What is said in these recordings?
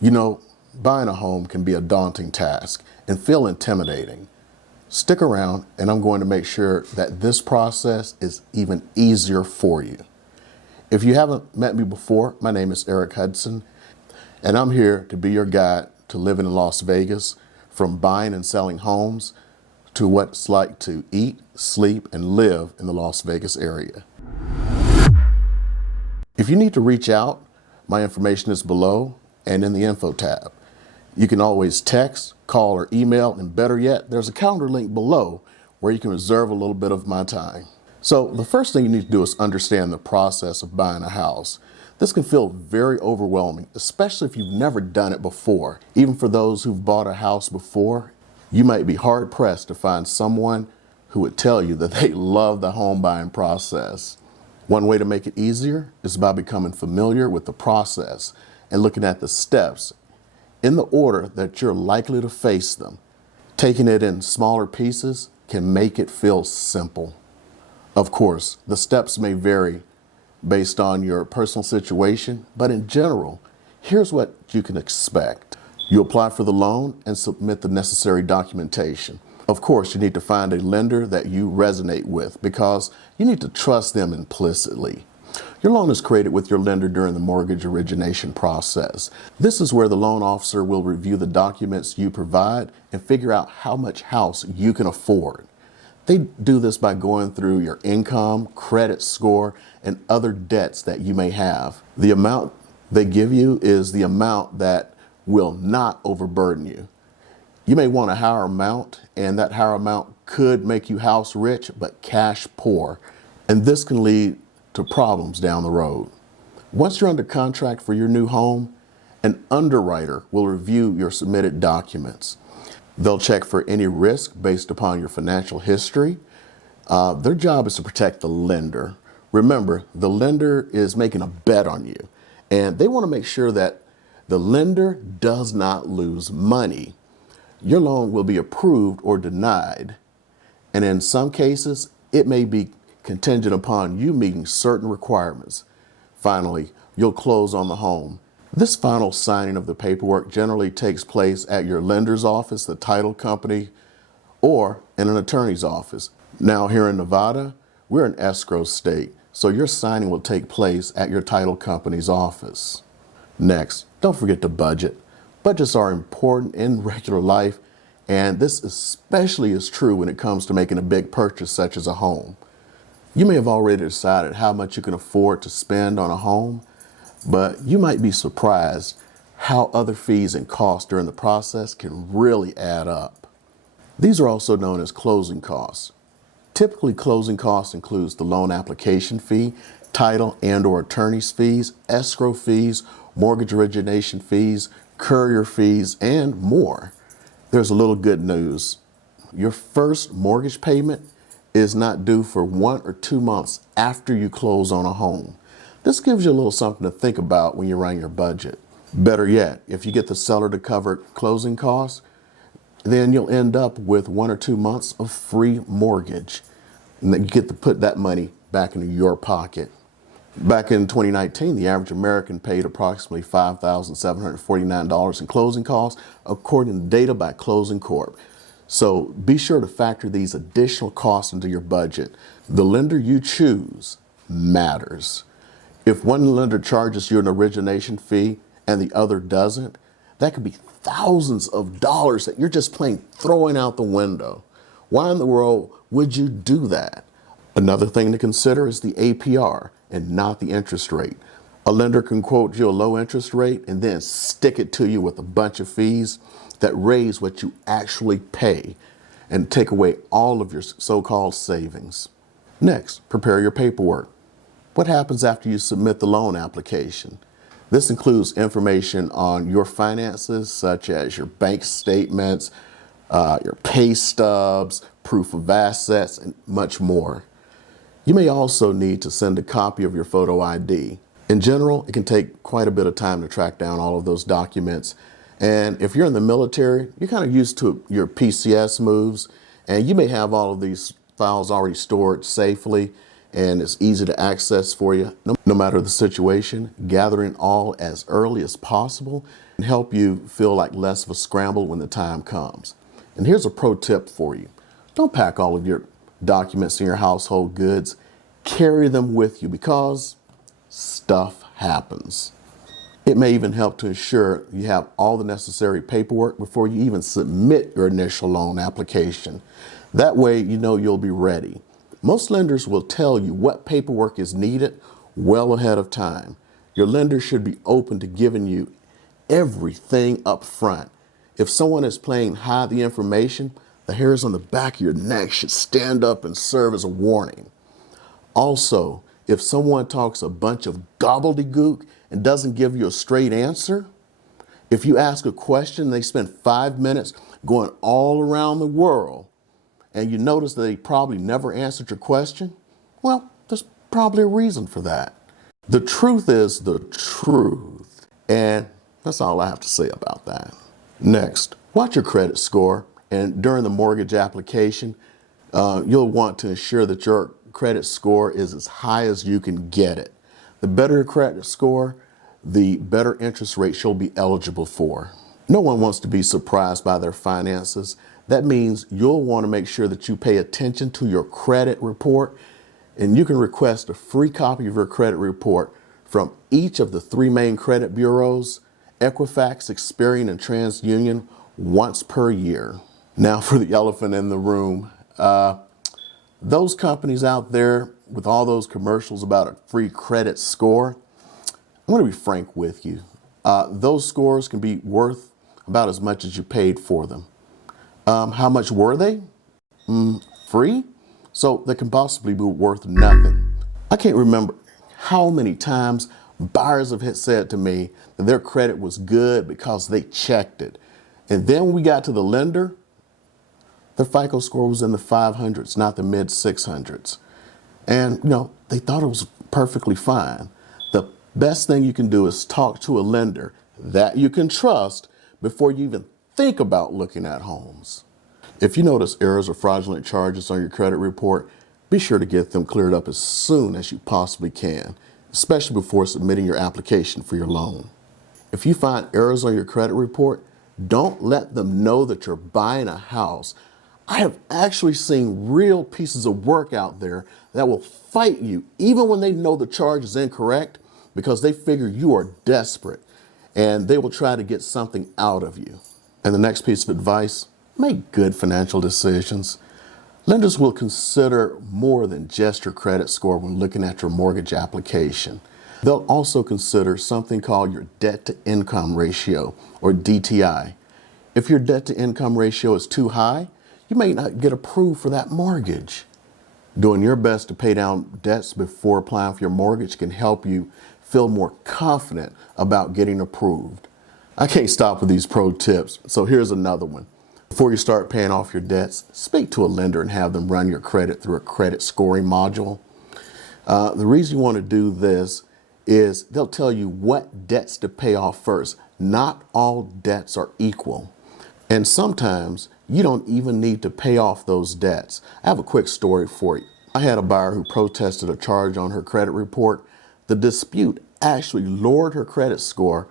You know, buying a home can be a daunting task and feel intimidating. Stick around and I'm going to make sure that this process is even easier for you. If you haven't met me before, my name is Eric Hudson, and I'm here to be your guide to living in Las Vegas, from buying and selling homes to what it's like to eat, sleep, and live in the Las Vegas area. If you need to reach out, my information is below and in the info tab. You can always text, call, or email, and better yet, there's a calendar link below where you can reserve a little bit of my time. So the first thing you need to do is understand the process of buying a house. This can feel very overwhelming, especially if you've never done it before. Even for those who've bought a house before, you might be hard pressed to find someone who would tell you that they love the home buying process. One way to make it easier is by becoming familiar with the process and looking at the steps in the order that you're likely to face them. Taking it in smaller pieces can make it feel simple. Of course, the steps may vary based on your personal situation, but in general, here's what you can expect. You apply for the loan and submit the necessary documentation. Of course, you need to find a lender that you resonate with because you need to trust them implicitly. Your loan is created with your lender during the mortgage origination process. This is where the loan officer will review the documents you provide and figure out how much house you can afford. They do this by going through your income, credit score, and other debts that you may have. The amount they give you is the amount that will not overburden you. You may want a higher amount, and that higher amount could make you house rich but cash poor, and this can lead to problems down the road. Once you're under contract for your new home, an underwriter will review your submitted documents. They'll check for any risk based upon your financial history. Their job is to protect the lender. Remember, the lender is making a bet on you, and they want to make sure that the lender does not lose money. Your loan will be approved or denied, and in some cases, it may be contingent upon you meeting certain requirements. Finally, you'll close on the home. This final signing of the paperwork generally takes place at your lender's office, the title company, or in an attorney's office. Now here in Nevada, we're an escrow state, so your signing will take place at your title company's office. Next, don't forget to budget. Budgets are important in regular life, and this especially is true when it comes to making a big purchase such as a home. You may have already decided how much you can afford to spend on a home, but you might be surprised how other fees and costs during the process can really add up. These are also known as closing costs. Typically, closing costs includes the loan application fee, title and/or attorney's fees, escrow fees, mortgage origination fees, courier fees, and more. There's a little good news. Your first mortgage payment is not due for 1 or 2 months after you close on a home. This gives you a little something to think about when you're running your budget. Better yet, if you get the seller to cover closing costs, then you'll end up with 1 or 2 months of free mortgage. And then you get to put that money back into your pocket. Back in 2019, the average American paid approximately $5,749 in closing costs, according to data by Closing Corp. So be sure to factor these additional costs into your budget. The lender you choose matters. If one lender charges you an origination fee and the other doesn't, that could be thousands of dollars that you're just plain throwing out the window. Why in the world would you do that? Another thing to consider is the APR and not the interest rate. A lender can quote you a low interest rate and then stick it to you with a bunch of fees that raise what you actually pay and take away all of your so-called savings. Next, prepare your paperwork. What happens after you submit the loan application? This includes information on your finances, such as your bank statements, your pay stubs, proof of assets, and much more. You may also need to send a copy of your photo ID. In general, it can take quite a bit of time to track down all of those documents. And if you're in the military, you're kind of used to your PCS moves, and you may have all of these files already stored safely, and it's easy to access for you. No matter the situation, gathering all as early as possible and help you feel like less of a scramble when the time comes. And here's a pro tip for you. Don't pack all of your documents and your household goods. Carry them with you because stuff happens. It may even help to ensure you have all the necessary paperwork before you even submit your initial loan application. That way, you know you'll be ready. Most lenders will tell you what paperwork is needed well ahead of time. Your lender should be open to giving you everything up front. If someone is playing hide the information, the hairs on the back of your neck should stand up and serve as a warning. Also, if someone talks a bunch of gobbledygook and doesn't give you a straight answer, if you ask a question, they spend 5 minutes going all around the world, and you notice that they probably never answered your question, well, there's probably a reason for that. The truth is the truth, and that's all I have to say about that. Next, watch your credit score, and during the mortgage application, you'll want to ensure that your credit score is as high as you can get it. The better your credit score, the better interest rate you'll be eligible for. No one wants to be surprised by their finances. That means you'll want to make sure that you pay attention to your credit report, and you can request a free copy of your credit report from each of the 3 main credit bureaus, Equifax, Experian, and TransUnion, once per year. Now for the elephant in the room. Those companies out there with all those commercials about a free credit score, I'm going to be frank with you. Those scores can be worth about as much as you paid for them. How much were they? Free? So they can possibly be worth nothing. I can't remember how many times buyers have said to me that their credit was good because they checked it. And then when we got to the lender, their FICO score was in the 500s, not the mid 600s. And, they thought it was perfectly fine. The best thing you can do is talk to a lender that you can trust before you even think about looking at homes. If you notice errors or fraudulent charges on your credit report, be sure to get them cleared up as soon as you possibly can, especially before submitting your application for your loan. If you find errors on your credit report, don't let them know that you're buying a house. I have actually seen real pieces of work out there that will fight you even when they know the charge is incorrect because they figure you are desperate and they will try to get something out of you. And the next piece of advice, make good financial decisions. Lenders will consider more than just your credit score when looking at your mortgage application. They'll also consider something called your debt-to-income ratio, or DTI. If your debt-to-income ratio is too high, you may not get approved for that mortgage. Doing your best to pay down debts before applying for your mortgage can help you feel more confident about getting approved. I can't stop with these pro tips, so here's another one. Before you start paying off your debts, speak to a lender and have them run your credit through a credit scoring module. The reason you want to do this is they'll tell you what debts to pay off first. Not all debts are equal. And sometimes you don't even need to pay off those debts. I have a quick story for you. I had a buyer who protested a charge on her credit report. The dispute actually lowered her credit score,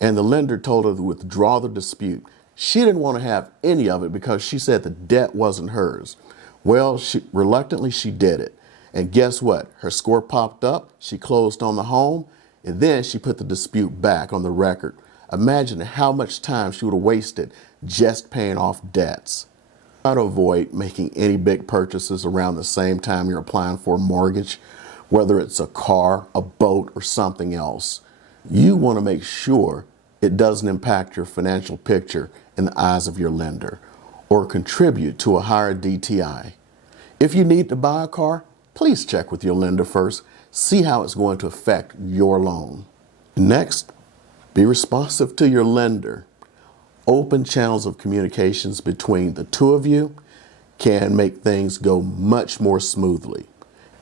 and the lender told her to withdraw the dispute. She didn't want to have any of it because she said the debt wasn't hers. Well, reluctantly she did it. And guess what? Her score popped up, she closed on the home, and then she put the dispute back on the record. Imagine how much time she would have wasted just paying off debts. Try to avoid making any big purchases around the same time you're applying for a mortgage, whether it's a car, a boat, or something else. You want to make sure it doesn't impact your financial picture in the eyes of your lender or contribute to a higher DTI. If you need to buy a car, please check with your lender first. See how it's going to affect your loan. Next, be responsive to your lender. Open channels of communications between the two of you can make things go much more smoothly.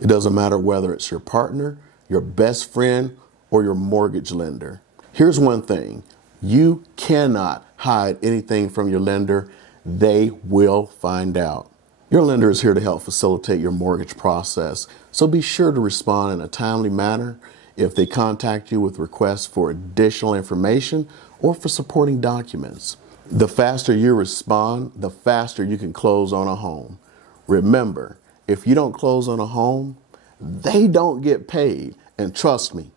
It doesn't matter whether it's your partner, your best friend, or your mortgage lender. Here's one thing. You cannot hide anything from your lender. They will find out. Your lender is here to help facilitate your mortgage process, so be sure to respond in a timely manner if they contact you with requests for additional information or for supporting documents. The faster you respond, the faster you can close on a home. Remember, if you don't close on a home, they don't get paid. And trust me,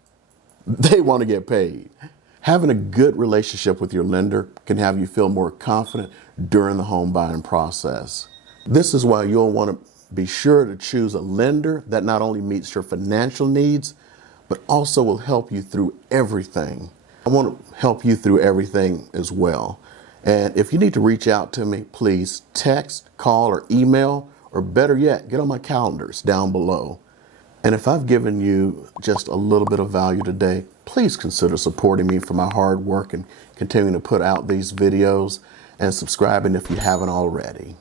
they want to get paid. Having a good relationship with your lender can have you feel more confident during the home buying process. This is why you'll want to be sure to choose a lender that not only meets your financial needs, but also will help you through everything. I want to help you through everything as well. And if you need to reach out to me, please text, call, or email, or better yet, get on my calendars down below. And if I've given you just a little bit of value today, please consider supporting me for my hard work and continuing to put out these videos and subscribing if you haven't already.